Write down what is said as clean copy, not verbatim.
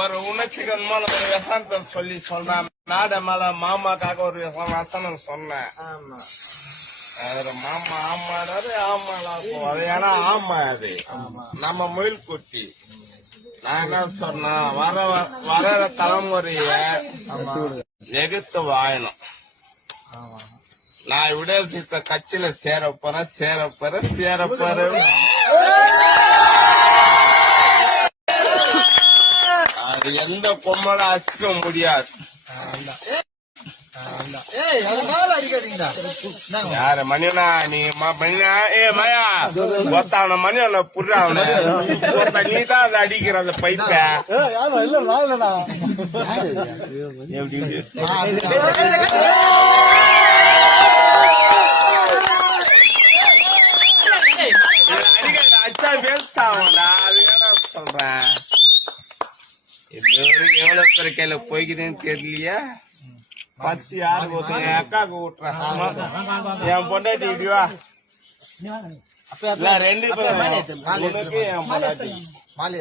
ஒரு உணர்ச்சிகள் மூலம் ஒரு வசந்தம் சொல்றேன். மேட மேல மாமாக்காக ஒரு வசனம் சொன்னேன். மாமா ஆமாடாரு ஆமாடா அது ஏன்னா ஆமா அது நம்ம முயல் குட்டி. நான் என்ன சொன்னா வர தலைமுறைய எதிர்த்து வாயணும். நான் விடுதலை கட்சியில சேரப்போறேன். அது எந்த பொம்மல அசிக்க முடியாது. யாரு மணியனா நீ மணியா மயா ஒத்தாவன மணியன புடுறாவன நீ தான் அதை அடிக்கிற அந்த பைப்ப அச்சா வேஸ்ட் ஆகும்டா. அது என்ன சொல்றேன். எவ்வளவு பேர் கையில போய்க்குதுன்னு தெரியலையா. பஸ் யாரு போதும் என் அக்காவுக்கு விட்டுறேன். என் பொண்டாட்டி இப்படிவா இல்ல 2 பேரும் உனக்கு என் பொண்டாட்டி மாலை